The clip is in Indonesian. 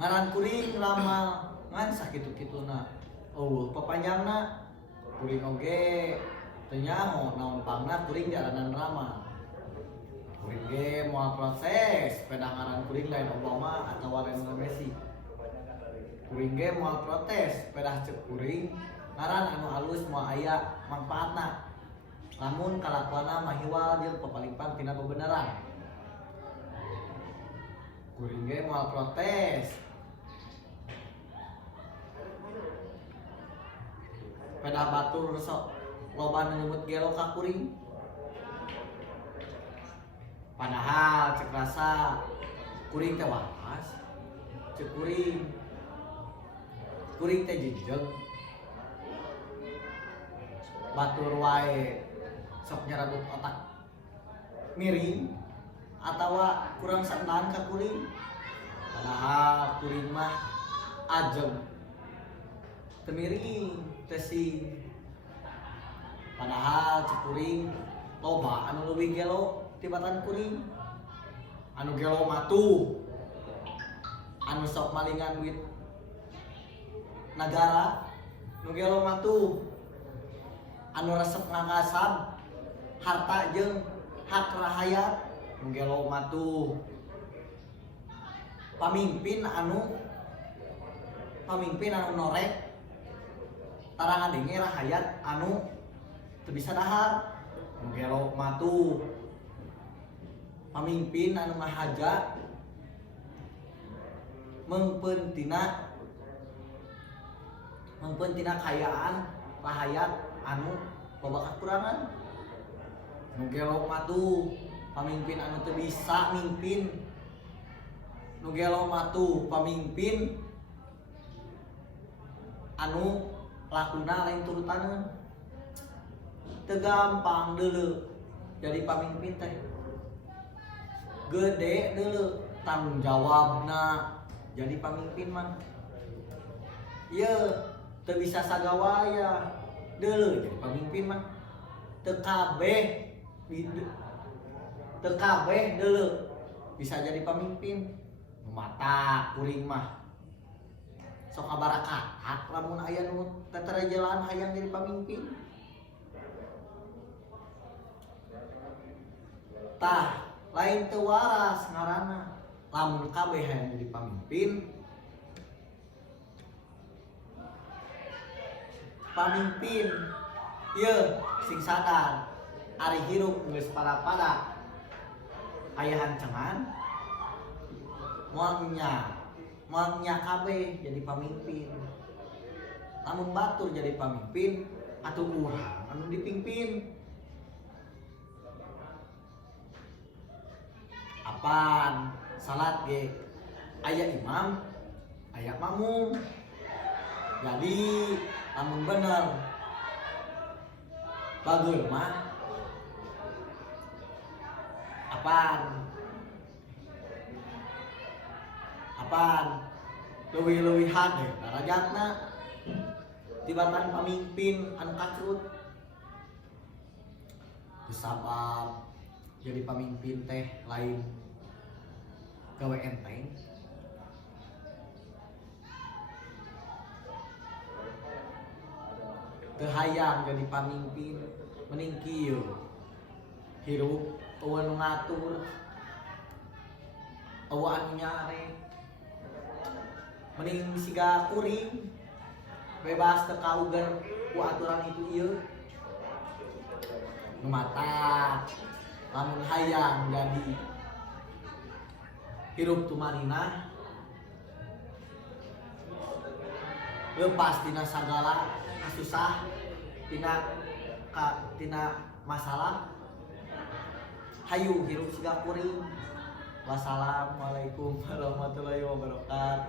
ngaran kuring lama ngan sakitu-kituna papanjangna kuring oge teu nyaho naon pangna kuring diaranan Rama. Kuring ge moal protes sepeda ngaran kuring lain Obama atawa Lionel Messi. Kuring ge moal protes sepeda ceuk kuring ngaran anu alus moal aya manfaatna lamun kalakuanna mahiwal jeung papalingpang tina kebenaran. Kuring ge moal protes sepeda batur sok loba nyebut gelo ka kuring. Padahal cek rasa kuring teh waras, cek kuring teh jejeg. Batur wae sok nyerabut otak miring atawa kurang santan ka kuring. Padahal kuring mah ajem teu miring teu sing. Padahal cek kuring loba anu leuwih gelo tibatan kuring. Anu gelo matu anu sok malingan duit negara, anu gelo matu anu resep ngangasab harta jeung hak rahayat, anu gelo matu pamimpin anu norek tarang ngadenge rahayat anu teu bisa dahar, anu gelo matu pamimpin anu ngahaja mengpentina kayaan rahayat anu loba kakurangan. Nu gelo matu pamimpin anu teu bisa mimpin. Nu gelo matu pamimpin anu lakuna lain turutanna. Teu gampang deuleu jadi pamimpin teh. Gede deuleu tanggung jawabna jadi pamimpin mah. Ieu teu bisa sagawaya deuleu jadi pamimpin mah. Teu kabeh deuleu bisa jadi pamimpin. Nu mata kuring mah sok kabarakahat lamun aya nu tetere jalan hayang jadi pamimpin. Tah lain teu waras ngaranna lamun kabeh hayang jadi pamimpin. Pamimpin ieu sing sadar ari hirup geus pada aya hancengan moal nya kabeh jadi pamimpin. Lamun batur jadi pamimpin atuh urang anu dipimpin. Apaan salat ge aya imam aya makmum. Jadi lamun bener bageul mah apaan leuwih-leuwihan deh darajatna tibatan pamimpin anu kakrut. Sabab jadi pamimpin teh lain gawe enteng. Teu hayang jadi pamimpin mending kieu hirup eueuh nu ngatur eueuh anu nyarek. Mending siga kuring bebas teu kauger ku aturan itu ieu. Nu mata lamun hayang jadi hirup tumarinah leupas tina sagala susah tina masalah hayu hirup siga kuring. Wassalamualaikum warahmatullahi wabarakatuh.